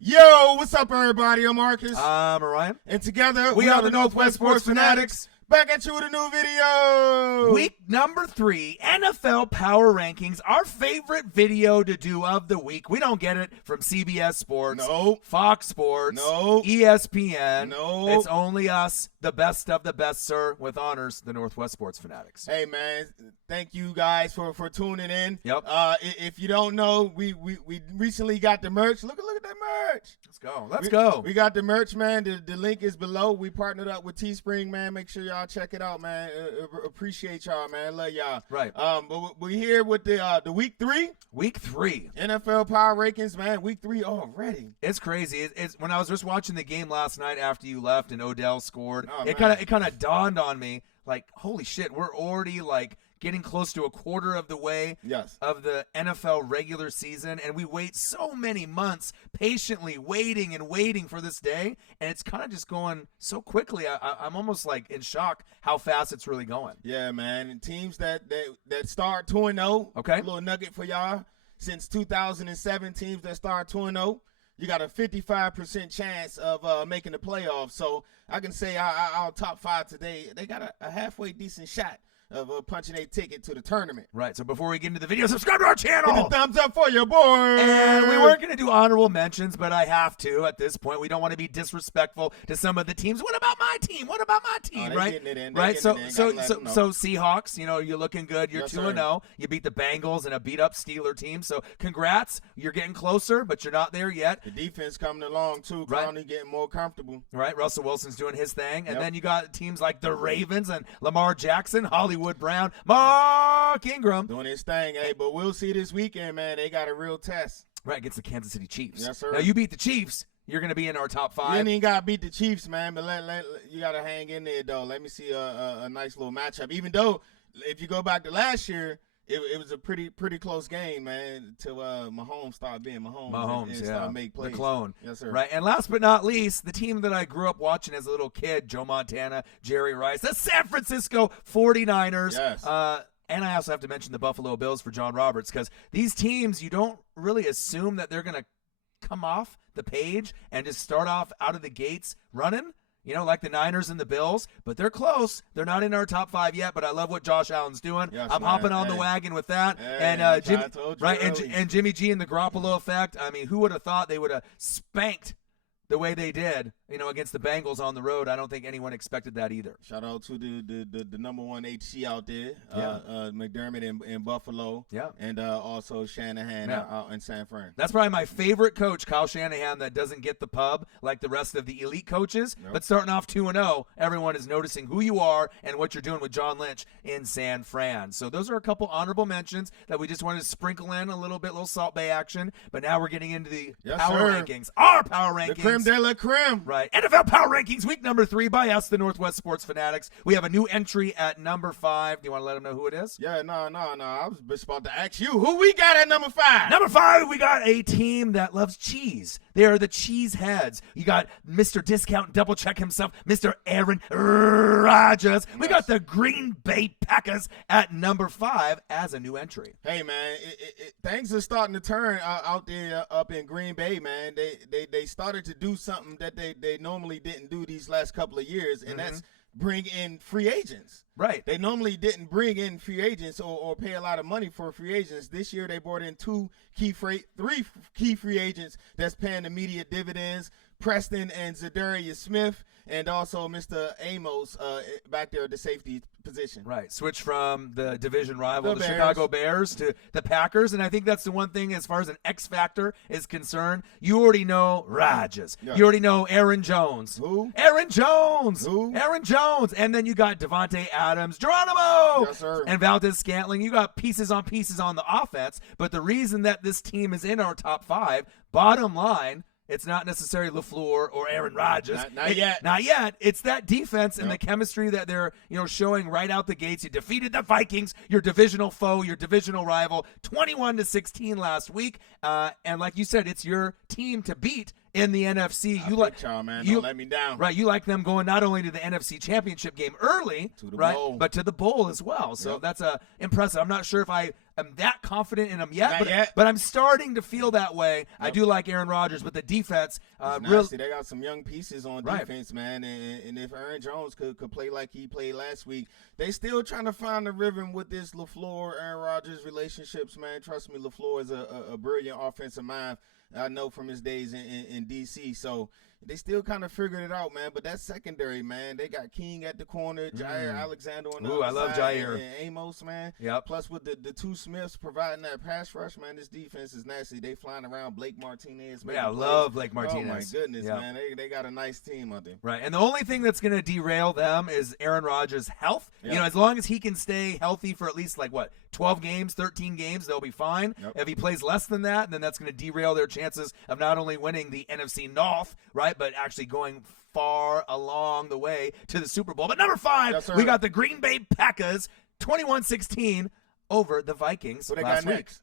Yo, what's up, everybody? I'm Marcus. I'm Orion. And together, We are the Northwest Sports Fanatics. Back at you with a new video. Week number 3, NFL Power Rankings. Our favorite video to do of the week. We don't get it from CBS Sports, Nope. Fox Sports, Nope. ESPN. Nope. It's only us, the best of the best, sir, with honors, the Northwest Sports Fanatics. Hey, man, thank you guys for tuning in. Yep. If you don't know, we recently got the merch. Look at that merch. Let's go. We got the merch, man. The link is below. We partnered up with Teespring, man. Make sure y'all check it out, man. Appreciate y'all, man. Love y'all. Right. But we're here with the week 3. Week 3. NFL Power Rankings, man. Week 3 already. It's crazy. It's when I was just watching the game last night after you left and Odell scored, Oh, it man. kind of dawned on me, like, holy shit, we're already like getting close to a quarter of the way Yes. of the NFL regular season, and we wait so many months patiently waiting and waiting for this day, and it's kind of just going so quickly. I'm almost like in shock how fast it's really going. Yeah, man. And teams that start 2-0. Okay. A little nugget for y'all. Since 2007, teams that start 2-0, you got a 55% chance of making the playoffs. So I can say our top 5 today, they got a halfway decent shot of punching a ticket to the tournament. Right, so before we get into the video, subscribe to our channel! Hit the thumbs up for your boy. And we weren't going to do honorable mentions, but I have to at this point. We don't want to be disrespectful to some of the teams. What about my team? What about my team? They right? getting it in. They Right. getting So it in. Gotta let them know. Seahawks, you're looking good. You're Yes, 2-0. You beat the Bengals and a beat up Steeler team. So congrats. You're getting closer, but you're not there yet. The defense coming along too. Right. Clowney getting more comfortable. Right. Russell Wilson's doing his thing. And Yep. then you got teams like the Ravens and Lamar Jackson, Hollywood Brown, Mark Ingram. Doing his thing, hey. But we'll see this weekend, man. They got a real test. Right, against the Kansas City Chiefs. Yes, sir. Now you beat the Chiefs. You're going to be in our top 5. You ain't even got to beat the Chiefs, man, but you got to hang in there, though. Let me see a nice little matchup. Even though, if you go back to last year, it was a pretty close game, man, until Mahomes started being Mahomes and started make plays. The clone. Yes, sir. Right, and last but not least, the team that I grew up watching as a little kid, Joe Montana, Jerry Rice, the San Francisco 49ers. Yes. And I also have to mention the Buffalo Bills for John Roberts, because these teams, you don't really assume that they're going to come off the page and just start off out of the gates running, like the Niners and the Bills, but they're close. They're not in our top 5 yet, but I love what Josh Allen's doing. Yes, I'm man. hopping on the wagon with that. Hey, And Jimmy, I told you right, early. and Jimmy G and the Garoppolo effect. I mean, who would have thought they would have spanked the way they did, against the Bengals on the road? I don't think anyone expected that either. Shout out to the number 1 HC out there, Yeah. McDermott in Buffalo, Yeah. and also Shanahan Yeah. out in San Fran. That's probably my favorite coach, Kyle Shanahan, that doesn't get the pub like the rest of the elite coaches. Yep. But starting off 2-0, everyone is noticing who you are and what you're doing with John Lynch in San Fran. So those are a couple honorable mentions that we just wanted to sprinkle in a little Salt Bay action. But now we're getting into the Yes, power sir. rankings. Our power rankings. The creme de la creme. Right. NFL Power Rankings, week number 3 by us, the Northwest Sports Fanatics. We have a new entry at number 5. Do you want to let them know who it is? Yeah, no. I was just about to ask you who we got at number 5. Number 5, we got a team that loves cheese. They are the cheese heads. You got Mr. Discount Double Check himself, Mr. Aaron Rodgers. We got the Green Bay Packers at number 5 as a new entry. Hey, man, things are starting to turn out there up in Green Bay, man. They started to do something that they normally didn't do these last couple of years, and that's bring in free agents. Right. They normally didn't bring in free agents or pay a lot of money for free agents. This year they brought in 3 key free agents that's paying immediate dividends. Preston and Zadarius Smith, and also Mr. Amos back there at the safety position. Right. Switch from the division rival, The the Bears. Chicago Bears, to the Packers. And I think that's the one thing as far as an X factor is concerned. You already know Rodgers. Yeah. You already know Aaron Jones. Who? Aaron Jones. Who? Aaron Jones. And then you got Devontae Adams, Geronimo, Yes, sir. and Valdez Scantling. You got pieces on the offense. But the reason that this team is in our top 5, bottom line, it's not necessarily LaFleur or Aaron Rodgers. Not yet. Not yet. It's that defense and Yep. the chemistry that they're, showing right out the gates. You defeated the Vikings, your divisional foe, your divisional rival, 21-16 last week. And like you said, it's your team to beat in the NFC. I picked y'all, man. Don't let me down. Right, you like them going not only to the NFC Championship game early, To the right, bowl. but to the bowl as well. So Yep. that's impressive. I'm not sure if I am that confident in him yet, Not yet. but I'm starting to feel that way. I do like Aaron Rodgers, but the defense, Nasty. They got some young pieces on Right. defense, man. And if Aaron Jones could play like he played last week, they still trying to find the rhythm with this LaFleur, Aaron Rodgers relationships, man. Trust me, LaFleur is a brilliant offensive mind. I know from his days in D.C., so they still kind of figured it out, man. But that's secondary, man. They got King at the corner, Jair Alexander on the Ooh, I other love side, Jair. and Amos, man. Yep. Plus with the two Smiths providing that pass rush, man, this defense is nasty. They flying around Blake Martinez. Yeah, I making love plays. Blake Martinez. Oh, my goodness, Yep. man. They got a nice team out there. Right, and the only thing that's going to derail them is Aaron Rodgers' health. Yep. You know, as long as he can stay healthy for at least 12 games, 13 games, they'll be fine. Yep. If he plays less than that, then that's going to derail their chances of not only winning the NFC North, right, but actually going far along the way to the Super Bowl. But number 5, Yes, sir. we got the Green Bay Packers 21-16 over the Vikings Who they last got week. next?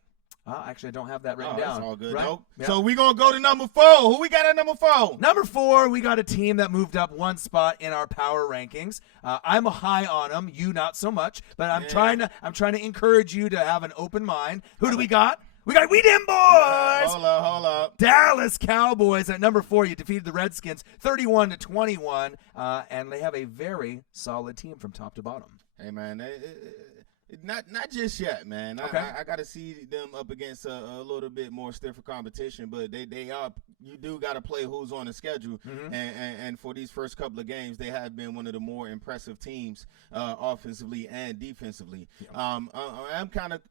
Actually, I don't have that written Oh, down. that's all good, right? though. Yep. So we going to go to number 4. Who we got at number 4? Number 4, we got a team that moved up one spot in our power rankings. I'm high on them, you not so much, but I'm trying to encourage you to have an open mind. Who do we got? We got them boys. Hold up. Dallas Cowboys at number 4. You defeated the Redskins 31-21, and they have a very solid team from top to bottom. Hey, man, not just yet, man. Okay. I got to see them up against a little bit more stiffer competition, but they are. You do got to play who's on the schedule, and for these first couple of games, they have been one of the more impressive teams offensively and defensively. Yeah. I'm kind of,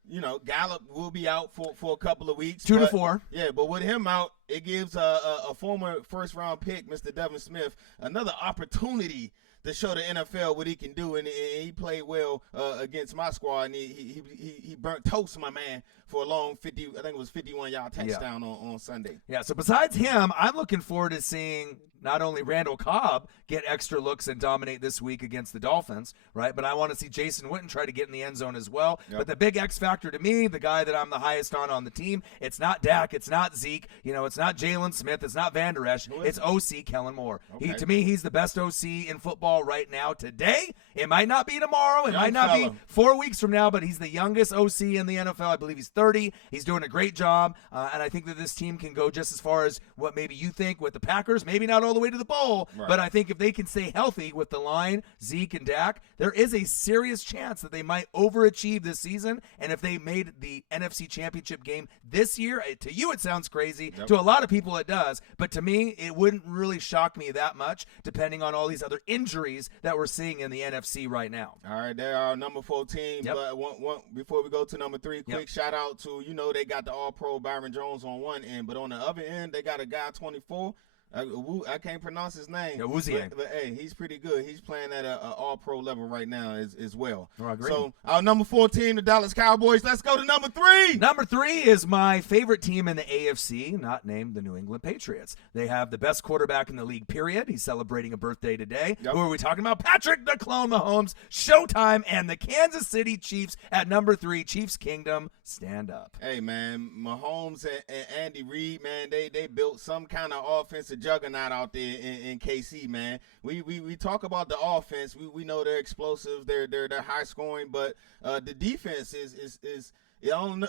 Gallup will be out for a couple of weeks. 2 to but- 4. Yeah, but with him out, it gives a former first-round pick, Mr. Devin Smith, another opportunity to show the NFL what he can do, and he played well against my squad, and he burnt toast, my man, for a long 51-yard touchdown on Sunday. Yeah, so besides him, I'm looking forward to seeing not only Randall Cobb get extra looks and dominate this week against the Dolphins, right? But I want to see Jason Witten try to get in the end zone as well. Yep. But the big X factor to me, the guy that I'm the highest on the team, it's not Dak, it's not Zeke, it's not Jalen Smith, it's not Van Der Esch, it's OC Kellen Moore. Okay. To me, he's the best OC in football right now today. It might not be tomorrow, it Young might not fella. be 4 weeks from now, but he's the youngest OC in the NFL. I believe he's 30. He's doing a great job, and I think that this team can go just as far as what maybe you think with the Packers, maybe not all the way to the bowl, Right. but I think if they can stay healthy with the line, Zeke and Dak, there is a serious chance that they might overachieve this season, and if they made the NFC Championship game this year, to you it sounds crazy, Yep. to a lot of people it does, but to me, it wouldn't really shock me that much, depending on all these other injuries that we're seeing in the NFC right now. All right, they're our number 4 team. Yep. But before we go to number 3, quick Yep. shout out to, they got the All-Pro Byron Jones on one end, but on the other end, they got a guy 24. I can't pronounce his name. Yeah, Woozier. But hey, he's pretty good. He's playing at a All-Pro level right now as well. Oh, I agree. So our number 4 team, the Dallas Cowboys. Let's go to number 3. Number 3 is my favorite team in the AFC, not named the New England Patriots. They have the best quarterback in the league, period. He's celebrating a birthday today. Yep. Who are we talking about? Patrick the Clone Mahomes, Showtime, and the Kansas City Chiefs at number 3. Chiefs Kingdom, stand up. Hey, man, Mahomes and Andy Reid, man, they built some kind of offensive juggernaut out there in KC, man. We talk about the offense. We know they're explosive. They're high scoring, but the defense is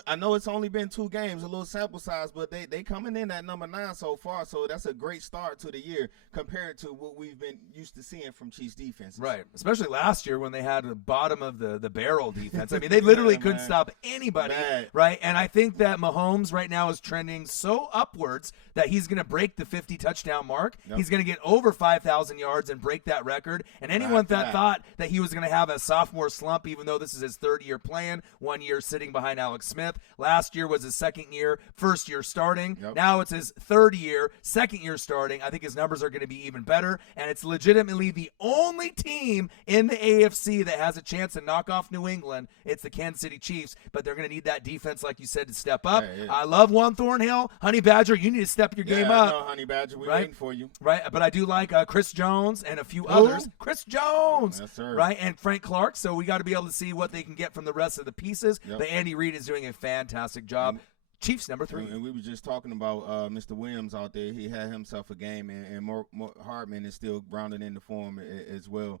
I know it's only been 2 games, a little sample size, but they coming in at number 9 so far. So that's a great start to the year compared to what we've been used to seeing from Chiefs defense. Right, especially last year when they had the bottom of the barrel defense. I mean, they literally couldn't man. stop anybody, Bad. right? And I think that Mahomes right now is trending so upwards that he's going to break the 50 touchdown mark. Yep. He's going to get over 5,000 yards and break that record. And anyone that thought that he was going to have a sophomore slump, even though this is his 3rd year playing, 1 year sitting behind Alex Smith. Last year was his 2nd year, 1st year starting. Yep. Now it's his 3rd year, 2nd year starting. I think his numbers are going to be even better. And it's legitimately the only team in the AFC that has a chance to knock off New England. It's the Kansas City Chiefs, but they're going to need that defense, like you said, to step up. Yeah, yeah. I love Juan Thornhill. Honey Badger, you need to step your game up. I know, Honey Badger, we're Right? waiting for you. Right, but I do like Chris Jones and a few others. Chris Jones, Yes, sir. right, and Frank Clark. So we got to be able to see what they can get from the rest of the pieces. Yep. But Andy Reid is doing a fantastic job. Chiefs number 3. And we were just talking about Mr. Williams out there. He had himself a game, and more Hartman is still grounded in the form as well.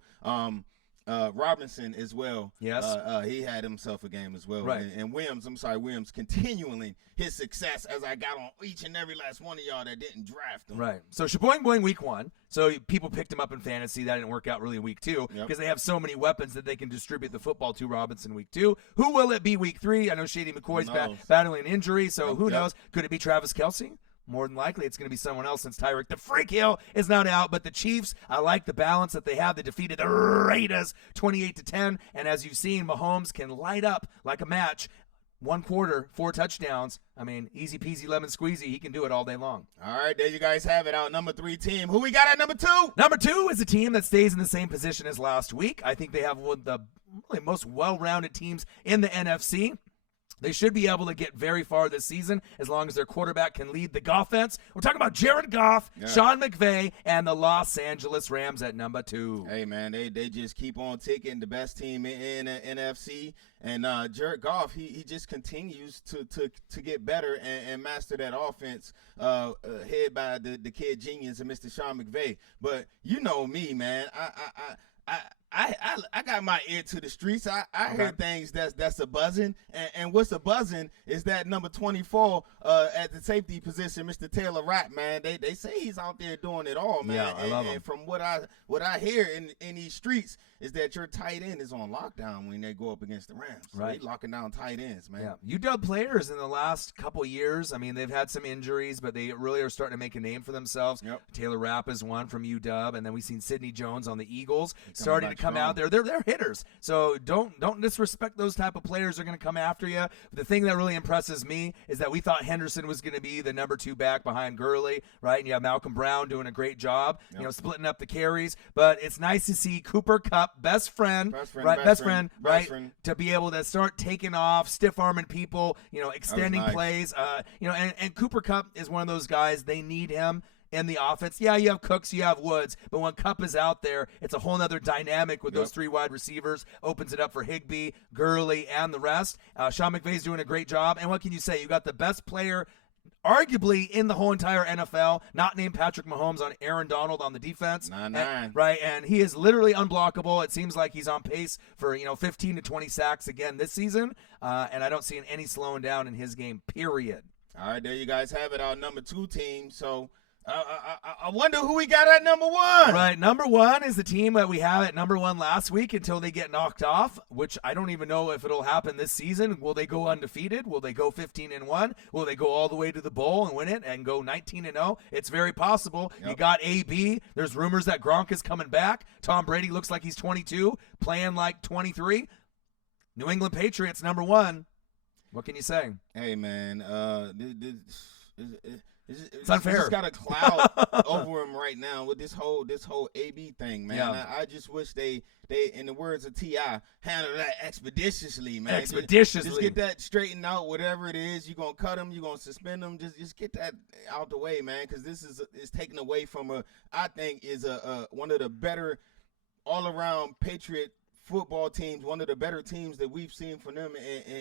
Robinson as well. Yes. He had himself a game as well. Right. And Williams continuing his success as I got on each and every last one of y'all that didn't draft him. Right. So Shaboing Boing week 1. So people picked him up in fantasy. That didn't work out really week 2 because they have so many weapons that they can distribute the football to. Robinson week 2. Who will it be week 3? I know Shady McCoy's battling injury, so who knows? Could it be Travis Kelce? More than likely, it's going to be someone else since Tyreek the Freak Hill is not out. But the Chiefs, I like the balance that they have. They defeated the Raiders 28-10. And as you've seen, Mahomes can light up like a match. 1 quarter, 4 touchdowns. I mean, easy peasy lemon squeezy. He can do it all day long. All right, there you guys have it. Our number 3 team. Who we got at number 2? Number 2 is a team that stays in the same position as last week. I think they have one of the really most well-rounded teams in the NFC. They should be able to get very far this season as long as their quarterback can lead the Goffense. We're talking about Jared Goff, Sean McVay, and the Los Angeles Rams at number 2. Hey, man, they just keep on ticking. The best team in the NFC. And Jared Goff, he just continues to get better and master that offense head by the kid genius of Mr. Sean McVay. But you know me, man. I got my ear to the streets. I hear things that's a buzzing, and what's a buzzing is that number 24 at the safety position, Mr. Taylor Rapp, man. They say he's out there doing it all, man. Yeah, I love him. And from what I hear in these streets is that your tight end is on lockdown when they go up against the Rams. So right, they locking down tight ends, man. Yeah, UW players in the last couple years. I mean, they've had some injuries, but they really are starting to make a name for themselves. Yep. Taylor Rapp is one from UW, and then we've seen Sidney Jones on the Eagles starting to come out there. They're hitters, so don't disrespect those type of players. They're going to come after you. The thing that really impresses me is that we thought Henderson was going to be the number 2 back behind Gurley, right? And you have Malcolm Brown doing a great job, splitting up the carries. But it's nice to see Cooper Kupp, best friend, to be able to start taking off, stiff arming people, extending plays. And Cooper Kupp is one of those guys. They need him in the offense. Yeah, you have Cooks, you have Woods, but when Kupp is out there, it's a whole other dynamic with those 3 wide receivers. Opens it up for Higbee, Gurley, and the rest. Sean McVay's doing a great job. And what can you say? You got the best player arguably in the whole entire NFL, not named Patrick Mahomes, on Aaron Donald on the defense. 9-9. Right, and he is literally unblockable. It seems like he's on pace for 15 to 20 sacks again this season, and I don't see any slowing down in his game, period. All right, there you guys have it, our number 2 team. So I wonder who we got at number 1. Right, number 1 is the team that we had at number 1 last week until they get knocked off, which I don't even know if it'll happen this season. Will they go undefeated? Will they go 15-1? Will they go all the way to the bowl and win it and go 19-0? It's very possible. Yep. You got AB. There's rumors that Gronk is coming back. Tom Brady looks like he's 22, playing like 23. New England Patriots, number 1. What can you say? Hey, man, it's unfair. Just got a cloud over him right now with this whole AB thing, man. Yeah. I just wish they, in the words of T.I., handle that expeditiously, man. Expeditiously. Just get that straightened out, whatever it is. You're going to cut him, you're going to suspend him. Just get that out the way, man, because this is taken away from one of the better all-around Patriot football teams, one of the better teams that we've seen from them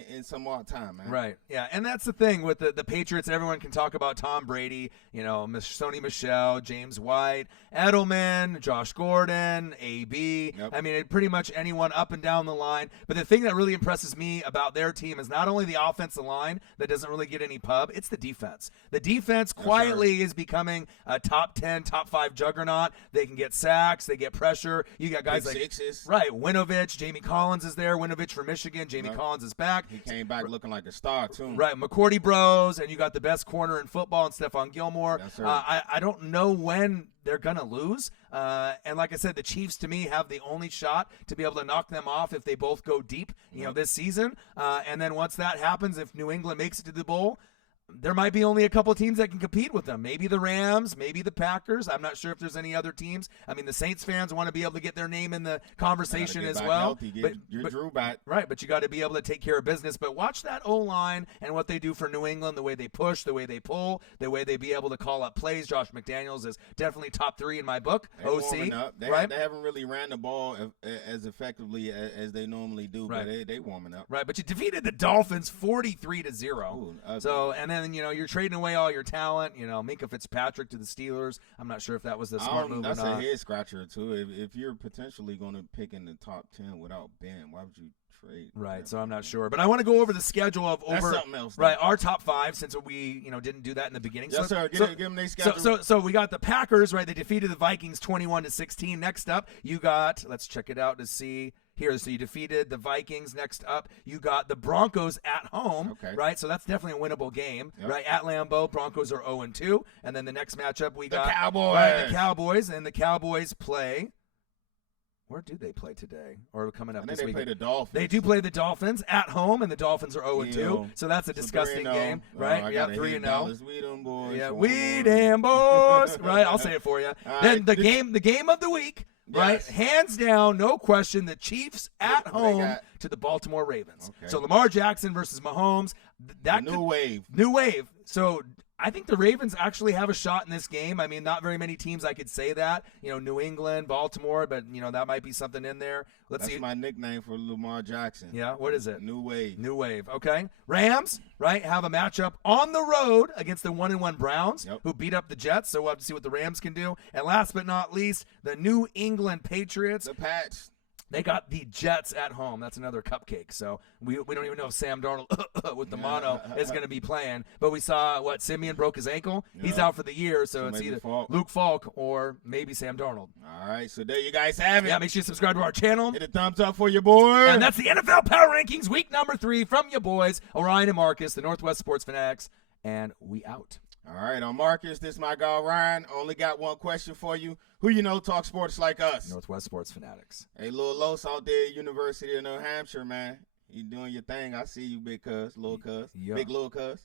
in some odd time, man. Right. Yeah, and that's the thing with the Patriots. Everyone can talk about Tom Brady, Sony Michel, James White, Edelman, Josh Gordon, AB. Yep. I mean, pretty much anyone up and down the line. But the thing that really impresses me about their team is not only the offensive line that doesn't really get any pub, it's the defense. The defense quietly is becoming a top 10, top 5 juggernaut. They can get sacks, they get pressure. You got guys Big like sixes. Right, Winovich, Jamie Collins is there. Winovich from Michigan. Jamie Collins is back. He came back looking like a star, too. Right, McCourty Bros, and you got the best corner in football in Stephon Gilmore. Yes, sir. I don't know when they're going to lose. And like I said, the Chiefs, to me, have the only shot to be able to knock them off if they both go deep, this season. And then once that happens, if New England makes it to the bowl, there might be only a couple teams that can compete with them. Maybe the Rams, maybe the Packers. I'm not sure if there's any other teams. I mean, the Saints fans want to be able to get their name in the conversation as well. Get your Drew back. Right, but you got to be able to take care of business. But watch that O-line and what they do for New England, the way they push, the way they pull, the way they be able to call up plays. Josh McDaniels is definitely top 3 in my book. They're OC, up. They haven't really ran the ball as effectively as they normally do, but they warming up. Right, but you defeated the Dolphins 43-0. Ooh, so, and then and you're trading away all your talent. Minka Fitzpatrick to the Steelers. I'm not sure if that was the smart move or not. That's a head scratcher too. If you're potentially going to pick in the top 10 without Ben, why would you trade? Right, so I'm not sure, but I want to go over the schedule of That's something else. Right, our top 5 since we didn't do that in the beginning. Yes, sir. Give them their schedule. So we got the Packers, right? They defeated the Vikings 21-16. Next up, you got. Let's check it out to see. Here, so you defeated the Vikings. Next up, you got the Broncos at home, right? So that's definitely a winnable game, right? At Lambeau, Broncos are 0-2, and then the next matchup we got Cowboys. Right, the Cowboys, and the Cowboys play. Where do they play today? Or coming up this week? They play the Dolphins. They do play the Dolphins at home, and the Dolphins are 0-2. So that's a disgusting game, right? Yeah, 3-0. We them boys. Yeah, we them boys. Right, I'll say it for you. Then the game of the week. Right, hands down, no question, the Chiefs at home to the Baltimore Ravens. Okay. So Lamar Jackson versus Mahomes. New wave. So I think the Ravens actually have a shot in this game. I mean, not very many teams I could say that. New England, Baltimore, but, that might be something in there. Let's see. That's my nickname for Lamar Jackson. Yeah, what is it? New wave. New wave, okay. Rams, right, have a matchup on the road against the 1-1 Browns, who beat up the Jets, so we'll have to see what the Rams can do. And last but not least, the New England Patriots. The Pats. They got the Jets at home. That's another cupcake. So we don't even know if Sam Darnold with the mono is going to be playing. But we saw, Simeon broke his ankle. He's out for the year, so it's either Luke Falk or maybe Sam Darnold. All right, so there you guys have it. Yeah, make sure you subscribe to our channel. Hit a thumbs up for your boy. And that's the NFL Power Rankings, week number 3 from your boys, Orion and Marcus, the Northwest Sports Fanatics, and we out. All right, I'm Marcus. This is my guy, Ryan. Only got one question for you. Who you know talk sports like us? Northwest Sports Fanatics. Hey, Lil Los out there at University of New Hampshire, man. You doing your thing. I see you, big cuz, little cuz. Big little cuz.